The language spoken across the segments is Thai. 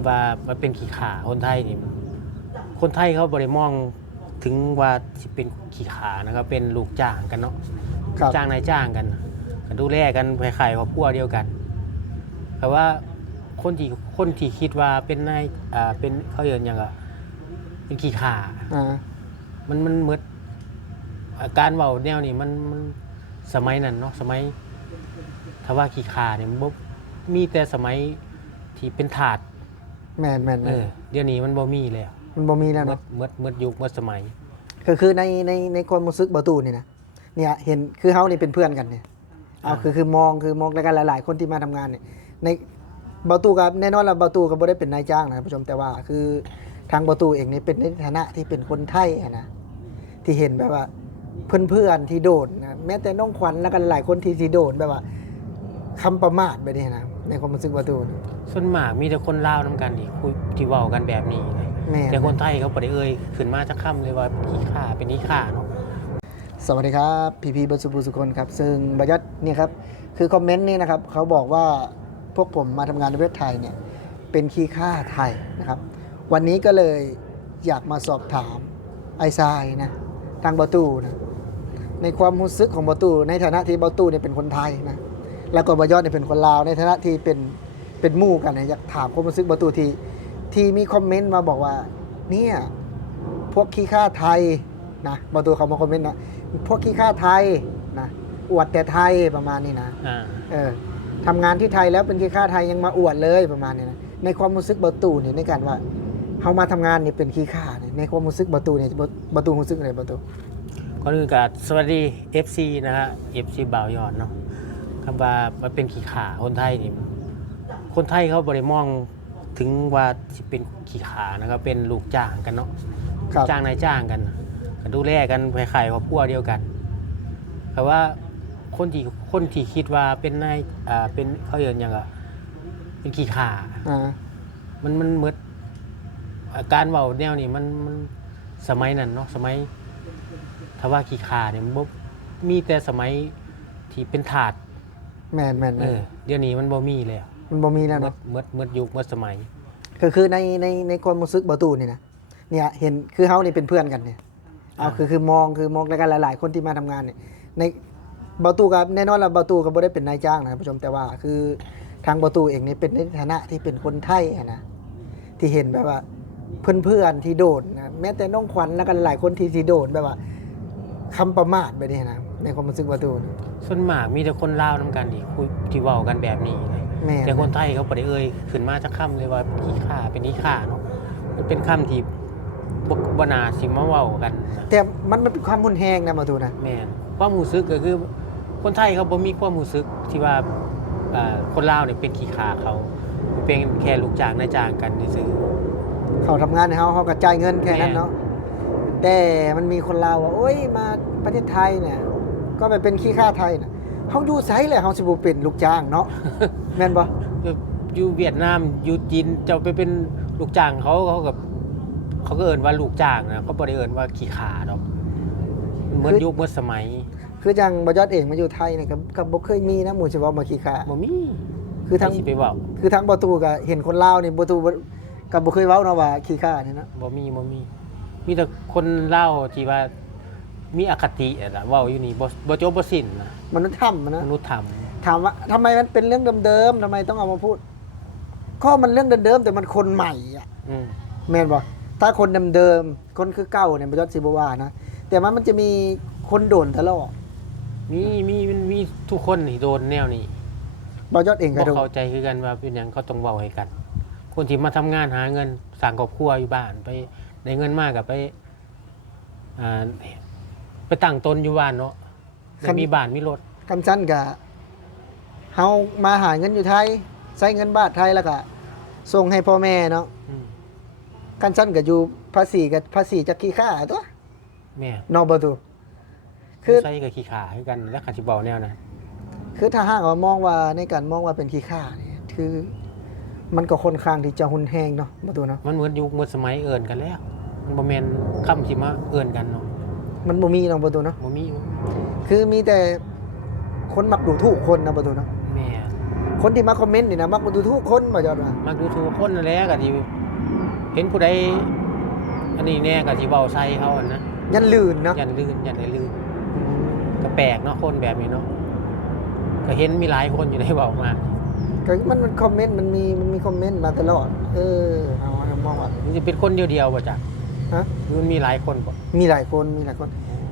ำว่ามันเป็นขี้ข่าคนไทยนี่คนไทยเขาบ่ได้มองถึงว่าสิเป็นขี้ข่านะครับเป็นลูกจ้างกันเนาะ ครับ จ้างนายจ้างกันดูแลกันคล้ายๆครอบครัวเดียวกันแต่ว่าคนที่คิดว่าเป็นนายเป็นเขาเรียกหยังอ่ะเป็นขี้ข่า มันเหมือนการเว้าแนวนี้มันสมัยนั้นเนาะสมัยถ้าว่าขี้ข่าเนี่ยมันบ่มีแต่สมัยที่เป็นทาส แม่นเดี๋ยวนี้มันบ่มีแล้ว มันบ่มีแล้วเนาะ เมื่อยุคเมื่อสมัย คือในความรู้สึกบ่ตูนี่นะเนี่ยเห็นคือเฮานี่เป็นเพื่อนกันเนี่ยเอาคือมองแล้วกันหลายๆคนที่มาทำงานเนี่ยในบ่ตูกับแน่นอนแล้วบ่ตูก็บ่ได้เป็นนายจ้างนะท่านผู้ชมแต่ว่าคือทางบ่ตูเองนี่เป็นในฐานะที่เป็นคนไทยอะนะที่เห็นแบบว่าเพื่อนๆที่โดนนะแม้แต่น้องขวัญแล้วกันหลายคนที่โดนแบบว่าคำประมาทแบบนี้นะในความรู้สึกบ่ตูนี่ ส่วนมากมีแต่คนลาวนํกันที่คุยที่เว้ากันแบบนี้นะ แม่น แต่คนไทยเขาบ่ได้เอ่ยขึ้นมาจักคำเลยว่าขี้ข่าเป็นขี้ข่าเนาะ สวัสดีครับพี่บัสสุคนครับซึ่งบยัดเนี่ยครับคือคอมเมนต์นี่นะครับเขาบอกว่าพวกผมมาทำงานในประเทศไทยเนี่ยเป็นขี้ข้าไทยนะครับวันนี้ก็เลยอยากมาสอบถามไอซายนะทางบาตูนะในความรู้สึกของบาตูในฐานะที่บาตูเนี่ยเป็นคนไทยนะแล้วก็บยอดเนี่ยเป็นคนลาวในฐานะที่เป็นหมู่กันนะอยากถามความรู้สึกบาตูที่มีคอมเมนต์มาบอกว่าเนี่ยพวกขี้ข้าไทยนะบาตูเขามาคอมเมนต์นะพวกขี้ข้าไทยนะอวดแต่ไทยประมาณนี้นะทำงานที่ไทยแล้วเป็นขี้ข้าไทยยังมาอวดเลยประมาณนี้นะในความรู้สึกบาตูเนี่ยในการว่าเขามาทำงานเนี่ยเป็นขี้ข้าเนี่ยในความรู้สึกบาตูเนี่ยบาตูรู้สึกอะไรบาตู ก่อนอื่นก็สวัสดี FC นะฮะ FC บ่าวยอดเนาะคำว่ามันเป็นขี้ข่าคนไทยนี่คนไทยเขาบ่ได้มองถึงว่าสิเป็นขี้ข่านะครับเป็นลูกจ้างกันเนาะ จ้างนายจ้างกันดูแลกันคล้ายๆครอบครัวเดียวกันแต่ว่าคนที่คิดว่าเป็นนายเป็นเขาเรียกหยังอ่ะเป็นขี้ข่ามันเหมือนการเว้าแนวนี้มันสมัยนั้นเนาะสมัยถ้าว่าขี้ข่าเนี่ยมันบ่มีแต่สมัยที่เป็นทาส แม่นเดี๋ยวนี้มันบ่มีแล้ว มันบ่มีแล้วเนาะ เมื่อยุคเมื่อสมัย คือในความรู้สึกบาตูนี่นะเนี่ยเห็นคือเฮานี่เป็นเพื่อนกันเนี่ยเอาคือมองแล้วกันหลายๆคนที่มาทำงานเนี่ยในบาตูกับแน่นอนแล้วบาตูก็บ่ได้เป็นนายจ้างนะท่านผู้ชมแต่ว่าคือทางบาตูเองนี่เป็นในฐานะที่เป็นคนไทยอะนะที่เห็นแบบว่าเพื่อนๆที่โดนนะแม้แต่น้องขวัญแล้วกันหลายคนที่โดนแบบว่าคำประมาทแบบนี้นะในความรู้สึกบาตูนี่ ส่วนมากมีแต่คนลาวนํกันที่คุยที่เว้ากันแบบนี้นะ แม่น แต่คนไทยเขาบ่ได้เอ่ยขึ้นมาจักคำเลยว่าขี้ข่าเป็นขี้ข่าเนาะมันเป็นคำที่บ่น่าสิมาเว้ากันนะ แต่มันเป็นความรุนแรงนะบาตูนะ แม่นความรู้สึกก็คือคนไทยเขาบ่มีความรู้สึกที่ว่าคนลาวเนี่ยเป็นขี้ข่าเขาเป็นแค่ลูกจ้างนายจ้างกันซื่อ เขาทำงานในเขาก็จ่ายเงินแค่นั้นเนาะแต่มันมีคนลาวว่าโอ้ยมาประเทศไทยเนี่ยก็ไปเป็นขี้ข้าไทยนะเขาอยู่ไสเลยเขาสิบ่เป็นลูกจ้างเนาะ แม่นบ่ อยู่เวียดนามอยู่จีนเจ้าไปเป็นลูกจ้างเขาก็เอิ้นว่าลูกจ้างนะเขาบ่ได้เอิ้นว่าขี้ข่าดอกเหมือนยุคเหมือนสมัย คือจังบ่ยอดเองมาอยู่ไทยเนี่ยก็บ่เคยมีนะหมู่สิเว้ามาขี้ข้า บ่มี คือทาง ใครสิไปเว้า คือทางบ่ตูก็เห็นคนลาวนี่บ่ตูก็บ่เคยเว้าเนาะว่าขี้ข้านี่นะ บ่มีมีแต่คนลาวที่ว่ามีอคติอะล่ะเว้าอยู่นี่บ่จบบ่สิ้นนะ มนุษย์ถ้ำนะ มนุษย์ธรรม ถามว่าทำไมมันเป็นเรื่องเดิมๆทำไมต้องเอามาพูดก็มันเรื่องเดิมๆแต่มันคนใหม่อ่ะ อืม แม่นบ่ถ้าคนเดิมๆคนคือเก่าเนี่ยบ่ยอดสิบ่ว่านะแต่มันจะมีคนโดนตลอด มีทุกคนที่โดนแนวนี้ บ่ยอดเองก็ บ่ โดน เข้าใจคือกันว่าเป็นหยังเขาต้องเว้าให้กัน คนที่มาทำงานหาเงินสร้างครอบครัวอยู่บ้านไปได้เงินมากก็ไปไปตั้งตนอยู่บ้านเนาะได้มีบ้านมีรถ คำสั้นก็เฮามาหาเงินอยู่ไทยใช้เงินบาทไทยแล้วก็ส่งให้พ่อแม่เนาะ อืม คันสั้นก็อยู่ภาษีกับภาษีจากขี้ข้าตัว แม่ นอกบ่ตูคือ ใส่กับขี้ขาคือกันแล้วคันสิเว้าแนวนั้น คือถ้าหากว่ามองว่าในการมองว่าเป็นขี้ข้าเนี่ยคือมันก็ค่อนข้างที่จะหุนแฮงเนาะบ่ตูเนาะ มันเหมือนยุคเหมือนสมัยเอิ้นกันแล้วมันบ่แม่นคำสิมาเอิ้นกันเนาะ มันบ่มีเนาะบ่ตูเนาะ บ่มี คือมีแต่คนมักดูถูกคนนะบ่ตูเนาะ แม่ ค คนที่มาคอมเมนต์นี่นะมักมาดูทุกคนบ่ยอดว่า มักดูถูกคนนั่นแหละก็สิเห็นผู้ใดอันนี้แน่ก็สิเว้าใส่เขาอะนะ ยันลื่นเนาะ ยันลื่นยันได้ลื่นก็แปลกเนาะคนแบบนี้เนาะก็เห็นมีหลายคนอยู่ในเว้ามา ก็มันคอมเมนต์มันมีคอมเมนต์มาตลอดเอามองว่า มันจะเป็นคนเดียวๆบ่จ้ะ ฮะ มันมีหลายคนบ่ มีหลายคน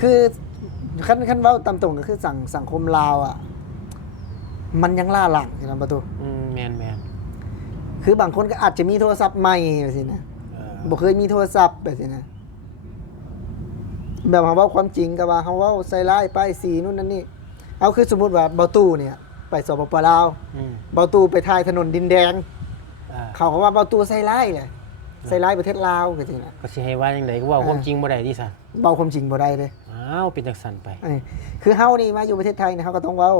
คือขั้นเว้าตามตรงก็คือสังคมลาวอ่ะมันยังล่าหลังอยู่นะประตู แม่น คือบางคนก็อาจจะมีโทรศัพท์ใหม่แบบนี้นะ ๆ บ่เคยมีโทรศัพท์แบบนี้นะแบบเขาเว้าความจริงกับว่าเขาเว้าใส่ร้ายป้ายสีนู่นนั่นนี่เอาคือสมมุติว่าเบาตู้เนี่ยไปสปปลาว อืม เบาตู้ไปทายถนนดินแดง อ่า เขาก็ว่าเบาตู้ใส่ร้ายเลยใส่ร้ายประเทศลาวก็จริงนะ ก็สิให้ว่าจังไดก็เว้าความจริงบ่ได้ดิซั่น เบาความจริงบ่ได้เลย อ้าวเป็นจังซั่นไป คือเฮานี่มาอยู่ประเทศไทยเนี่ยเฮาก็ต้องเว้า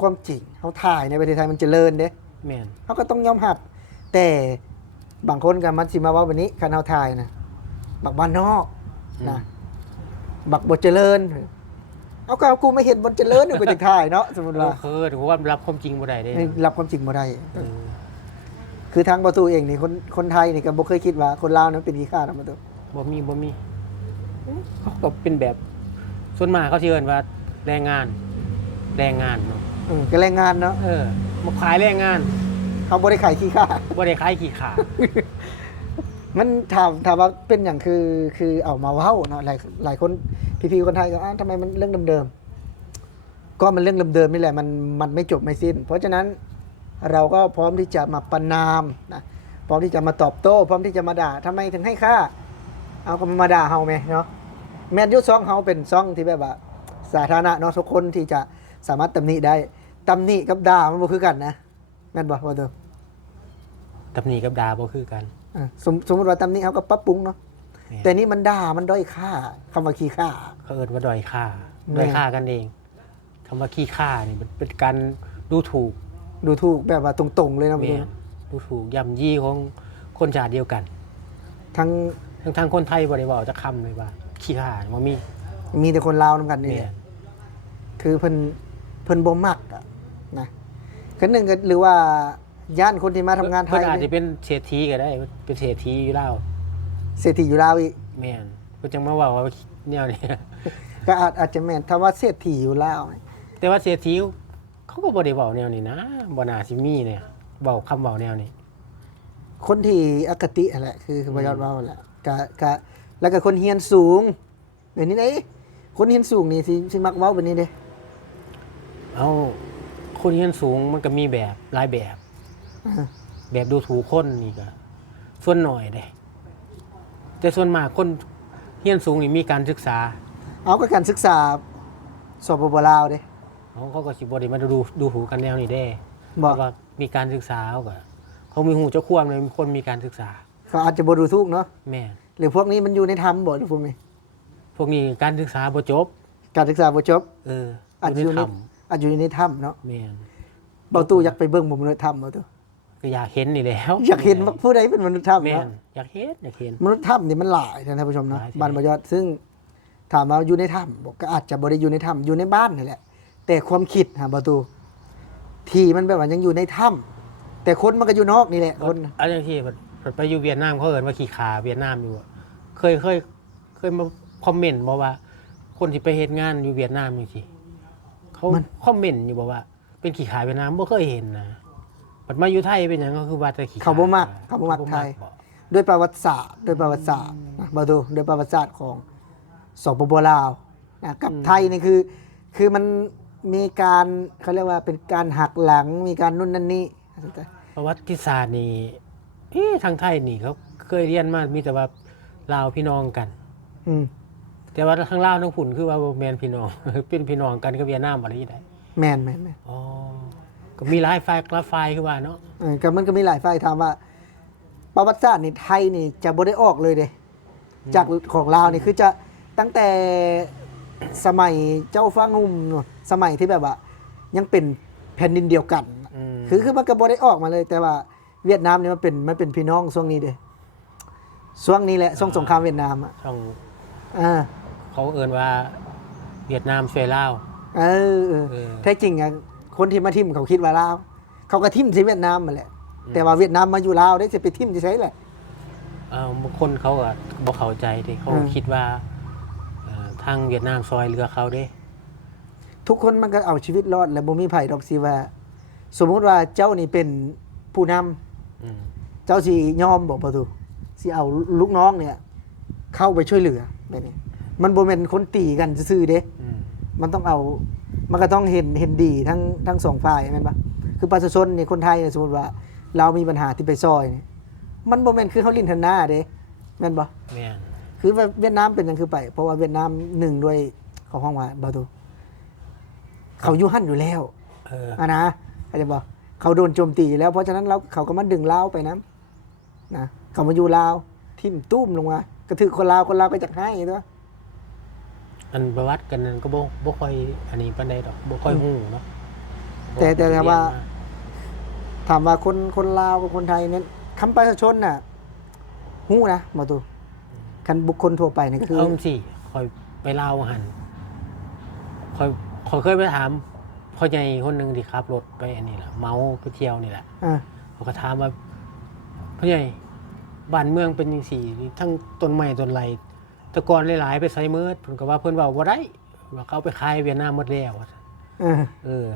ความจริงเฮาถ่ายในประเทศไทยมันเจริญเด้ แม่น เขาก็ต้องยอมรับแต่บางคนก็มันสิมาเว่าแบบนี้คันเฮาถ่ายนะบักบ้านนอกนะบักบ่เจริญเอาก็เอากูไม่เห็นบนเจริญอยู่ไปถึงถ่ายเนาะสมมุติว่า คือถือว่ารับความจริงบ่ได้เด้ รับความจริงบ่ได้ เออ คือทางประตูเองนี่คนไทยนี่ก็บ่เคยคิดว่าคนลาวนั้นเป็นขี้ข้านะประตู บ่มีเขาก็เป็นแบบส่วนมากเขาสิเอิ้นว่าแรงงานเนาะ ก็แรงงานเนาะ มาขายแรงงาน เขาบ่ได้ขายขี้ข้า บ่ได้ขายขี้ขา มันถามว่าเป็นอย่างคือเอามาเว้าเนาะหลายคนพี่ๆคนไทยก็ทำไมมันเรื่องเดิมๆก็มันเรื่องเดิมๆนี่แหละมันไม่จบไม่สิ้น เพราะฉะนั้นเราก็พร้อมที่จะมาประนามนะพร้อมที่จะมาตอบโต้พร้อมที่จะมาด่าทำไมถึงให้ค่าเอาก็มาด่าเฮาไหมเนาะแมนยูซ่องเฮาเป็นซ่องที่แบบว่าสาธารณะเนาะทุกคนที่จะสามารถตำหนิได้ตำหนิกับด่ามันบ่คือกันนะแม่นบ่ว่าเด้อ ตำหนิกับด่าบ่คือกัน สมมติว่าตำหนิเฮาก็ปรับปรุงเนาะ แม่น แต่นี่มันด่ามันด้อยค่าคำว่าขี้ค่า เขาเอิ้นว่าด้อยค่า แม่น ด้อยค่ากันเองคำว่าขี้ค่านี่มันเป็นการดูถูก ดูถูกแบบว่าตรงๆเลยนะ แม่นดูถูกย่ำยีของคนชาติเดียวกัน ทั้ง ทั้งคนไทยบ่ได้เว้าจักคำเลยว่าขี้ค่าบ่มี มีแต่คนลาวนำกันนี่ แม่ แหละ น คือเพิ่นบ่มักอะนะคือหนึ่งก็หรือว่าย่านคนที่มาทำงานไท เพิ่ ย นอาจจะเป็นเศรษฐีก็ได้เป็นเศรษฐีอยู่แล้ว เศรษฐีอยู่ลาวอีก แม่นเพิ่นจังมาเว้าว่าแนวนี้ ก็อาจจะแม่นถ้าว่าเศรษฐีอยู่ลาว แต่ว่าเศรษฐีเขาก็บ่ได้เว้าแนวนี้นะบ่น่าสิมีเนี่ยเว้าคำเว้าแนวนี้ คนที่อคตินั่นแหละคือบ่ยอดเว้าแหละก็แล้วก็คนเฮียนสูงเดี๋ยวนี้เด้คนเฮียนสูงนี่สิมักเว้าแบบนี้เด้ เอาคนเรียนสูงมันก็มีแบบหลายแบบ อ่า แบบดูถูกคนนี่ก็ส่วนหน่อยเด้แต่ส่วนมากคนเรียนสูงนี่มีการศึกษา เอาก็การศึกษาสปปลาวเด้ เขาก็สิบ่ได้มาดูถูกกันแนวนี้เด้ บ่ เพราะว่ามีการศึกษาเขามีหูเจ้าความเลยมีคนมีการศึกษา เขาอาจจะบ่ดูถูกเนาะ แม่น หรือพวกนี้มันอยู่ในธรรมบ่หรือพวกนี้ พวกนี้การศึกษาบ่จบ การศึกษาบ่จบ อาจจะอยู่ใน อาจอยู่ในถ้ำเนาะ แม่น เบาตู้อยากไปเบิ่งบ่มนุษย์ถ้ำบ่ตู้ ก็อยากเห็นนี่แหล้ว อยากเห็นว่าผู้ใดเป็นมนุษย์ถ้ำ แม่น เนาะ อยากเห็น มนุษย์ถ้ำนี่มันหลายนะท่านผู้ชมเนาะ หลายที่ บ้านบ่ยอดซึ่งถามว่าอยู่ในถ้ำบอกก็อาจจะบ่ได้อยู่ในถ้ำอยู่ในบ้านนี่แหละ แต่ความคิดหาเบาตู้ที่มันแบบว่ายังอยู่ในถ้ำแต่คนมันก็อยู่นอกนี่แหละคน อันอย่างที่ไปอยู่เวียดนามเขาเอิ้นว่าขี้ขาเวียดนามอยู่อะเคยมาคอมเมนต์บอกว่า คนที่ไปเฮ็ดงานอยู่เวียดนามจังซี่เขาคอมเมนต์อยู่บอกว่า เป็นขี้ขาเวียดนามบ่เคยเห็นนะบัดมาอยู่ไทยเป็นหยังก็คือว่าแต่ขี้ขา เขาบ่มักไทย บ่ ด้วยประวัติศาสตร์นะเบาตู้ด้วยประวัติศาสตร์ของสปปลาวนะกับไทยนี่คือมันมีการเขาเรียกว่าเป็นการหักหลังมีการนู่นนั่นนี่ ประวัติศาสตร์นี่ทางไทยนี่เขาเคยเรียนมามีแต่ว่าลาวพี่น้องกัน อืม แต่ว่าทางลาวทางฝุ่นคือว่าบ่แม่นพี่น้อง เป็นพี่น้องกันกับเวียดนามบ่ได้ได้ แม่น อ๋อก็มีหลายฝ่ายคือว่าเนาะ ก็มันก็มีหลายฝ่ายถามว่า ประวัติศาสตร์นี่ไทยนี่จะบ่ได้ออกเลยเด้จากของลาวนี่คือจะตั้งแต่สมัยเจ้าฟ้างุ่มเนอะสมัยที่แบบว่า ยังเป็นแผ่นดินเดียวกัน คือมันก็บ่ได้ออกมาเลย แต่ว่าเวียดนามนี่มันเป็นพี่น้องช่วงนี้เด้ช่วงนี้แหละช่วงสงครามเวียดนามอ่ะ ช่อง อ่า เขาเอิ้นว่าเวียดนามช่วยลาว เออแท้จริงอ่ะคนที่มาทิมเขาคิดว่าลาว เขาก็ทิ่มที่เวียดนามมาแหละแต่ว่าเวียดนามมาอยู่ลาวได้จะไปทิ่มที่ใช้แหละ บางคนเขาก็บ่เข้าใจเด้เขาคิดว่าทางเวียดนามซอยเรือเขาเด้ ทุกคนมันก็เอาชีวิตรอดแล้วบ่มีไผดอกสิว่า สมมุติว่าเจ้านี่เป็นผู้นำ อืม เจ้าสิยอมบอกประตูสิเอาลูกน้องเนี่ย เข้าไปช่วยเหลือแบบนี้มันบ่แม่นคนตีกันซื่อๆเด้ อืม มันต้องเอามันก็ต้องเห็นดีทั้งสองฝ่ายแม่นปะคือประชาชนนี่คนไทยเนี่ยสมมุติว่า เรามีปัญหาที่ไปซอยนี่มันบ่แม่นคือเฮาลิ้นทันหน้าเด้แม่นบ่ แม่น คือว่าเวียดนามเป็นหยังคือไป เพราะว่าเวียดนามหนึ่งด้วยของห้องว่าประตูเขาอยู่หั่นอยู่แล้ว อ่ะนะเข้าใจบ่เขาโดนโจมตีอยู่แล้วเพราะฉะนั้นเขาก็มาดึงลาวไปนะเขามาอยู่ลาวทิ่มตุ้มลงมากระถือคนลาวก็จะให้ตัว อันประวัติกันนั้นก็บ่ค่อยอันนี้ปานใดดอกบ่ค่อยฮู้เนาะ แต่ถามว่าคนลาวกับคนไทยเนี่ยคำประชาชนน่ะฮู้นะมาตูคันบุคคลทั่วไปเนี่ยก็คือ เอาสิคอยไปเล่าหันคอยเคยไปถามพ่อใหญ่คนหนึงที่ขับรถไปอันนี้ล่ะเมาไปเที่ยวนี่แหละ อ่า เขาก็ถามว่าพ่อใหญ่บ้านเมืองเป็นจังซี่ทั้งต้นไม้ต้นไรแต่ก่อนหลายๆไปไสเมิดเพิ่นก็ว่าเพิ่นเว้าบ่ได้ว่าเขาเอาไปขายเวียดนามหมดแล้ว อ่า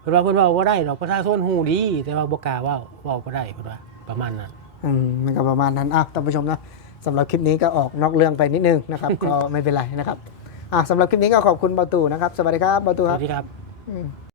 เพิ่นว่าเว้าบ่ได้ดอกประชาชนฮู้ดีแต่ว่าบ่กล้าเว้าบ่ได้เพิ่นว่าประมาณนั้น มันก็ประมาณนั้นท่านผู้ชมนะสำหรับคลิปนี้ก็ออกนอกเรื่องไปนิดนึงนะครับ ก็ไม่เป็นไรนะครับสำหรับคลิปนี้ก็ขอบคุณเบาตู่นะครับสวัสดีครับเบาตู่ ส ครั วั บ สดีครับ อืม